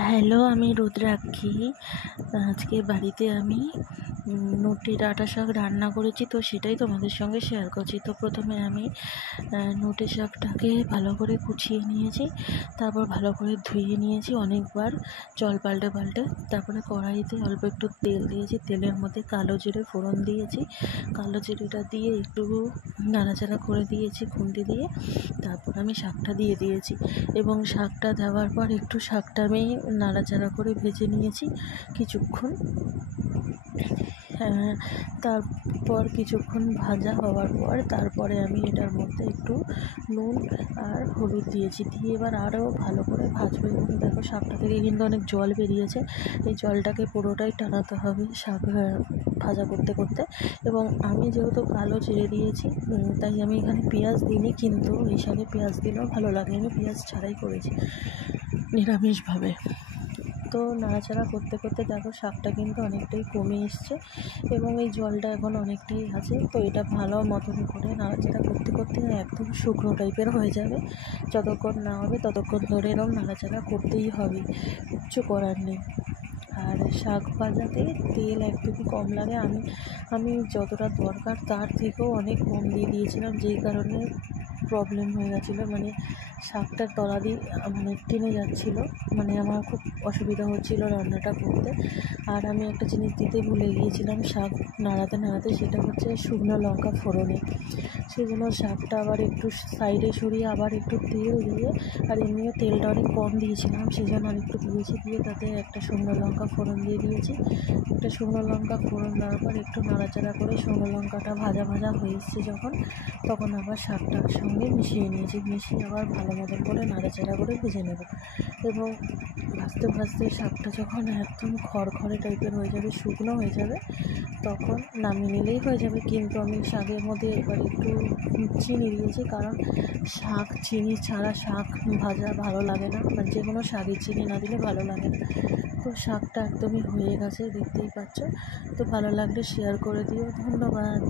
Hello, আমি রুদ্রাক্ষী। আজকে বাড়িতে আমি নোটে ডাঁটা শাক রান্না করেছি, তো সেটাই তোমাদের সঙ্গে শেয়ার করছি। তো প্রথমে আমি নোটে শাকটাকে ভালো করে কুচিয়ে নিয়েছি, তারপর ভালো করে ধুয়ে নিয়েছি অনেকবার জল পাল্টে পাল্টে। তারপরে কড়াইতে অল্প একটু তেল দিয়েছি, তেলের মধ্যে কালো জিরে ফোড়ন দিয়েছি। কালো জিরেটা দিয়ে একটু নাড়াচাড়া করে দিয়েছি খুন্তি দিয়ে। তারপর আমি শাকটা দিয়ে দিয়েছি এবং শাকটা দেওয়ার পর একটু শাকটা আমি নাড়াচাড়া করে ভেজে নিয়েছি কিছুক্ষণ। তারপর কিছুক্ষণ ভাজা হওয়ার পর তারপরে আমি এটার মধ্যে একটু নুন আর হলুদ দিয়েছি, দিয়ে এবার আরও ভালো করে ভাজবো। এবং দেখো শাকটা থেকে কিন্তু অনেক জল বেরিয়েছে, এই জলটাকে পুরোটাই টানাতে হবে শাক ভাজা করতে করতে। এবং আমি যেহেতু কালো জিরে দিয়েছি তাই আমি এখানে পেঁয়াজ দিইনি, কিন্তু এই শাকে পেঁয়াজ দিলেও ভালো লাগে। আমি পেঁয়াজ ছাড়াই করেছি নিরামিষভাবে। তো নাড়াচাড়া করতে করতে দেখো শাকটা কিন্তু অনেকটাই কমে এসছে এবং এই জলটা এখন অনেকটাই আছে। তো এটা ভালো মতন করে নাড়াচাড়া করতে করতে একদম শুকনো টাইপের হয়ে যাবে। যতক্ষণ না হবে ততক্ষণ ধরে এরকম নাড়াচাড়া করতেই হবে, কিচ্ছু করার নেই। আর শাক ভাজাতে তেল একদমই কম লাগে। আমি যতটা দরকার তার থেকেও অনেক কম দিয়ে দিয়েছিলাম, যেই কারণে প্রবলেম হয়ে গেছিলো। মানে শাকটার তলাদি টেনে যাচ্ছিলো, মানে আমার খুব অসুবিধা হচ্ছিলো রান্নাটা করতে। আর আমি একটা জিনিস দিতে ভুলে গিয়েছিলাম শাক নাড়াতে নাড়াতে, সেটা হচ্ছে শুকনো লঙ্কা ফোড়নে। সেই জন্য শাকটা আবার একটু সাইডে সরিয়ে আবার একটু তেল দিয়ে, আর এমনিও তেলটা অনেক কম দিয়েছিলাম সেই জন্য আর একটু দিয়েছি, দিয়ে তাতে একটা শুকনো লঙ্কা ফোড়ন দিয়ে দিয়েছি। একটা শুকনো লঙ্কা ফোড়ন দেওয়ার পর একটু নাড়াচাড়া করে শুকনো লঙ্কাটা ভাজা ভাজা হয়ে এসছে যখন, তখন আবার শাকটার সঙ্গে মিশিয়ে নিয়েছি। মিশিয়ে আবার ভালো মতন করে নাড়াচাড়া করে ভেজে নেব। এবং ভাজতে ভাজতে শাকটা যখন একদম খড়খড়ে টাইপের হয়ে যাবে, শুকনো হয়ে যাবে, তখন নামিয়ে নিলেই হয়ে যাবে। কিন্তু আমি শাকের মধ্যে এবার একটু চিনি দিয়েছি, কারণ শাক চিনি ছাড়া শাক ভাজা ভালো লাগে না, মানে যে কোনো শাকে চিনি না দিলে ভালো লাগে না। তো শাকটা একদমই হয়ে গেছে, দেখতেই পাচ্ছ। তো ভালো লাগলে শেয়ার করে দিও। ধন্যবাদ।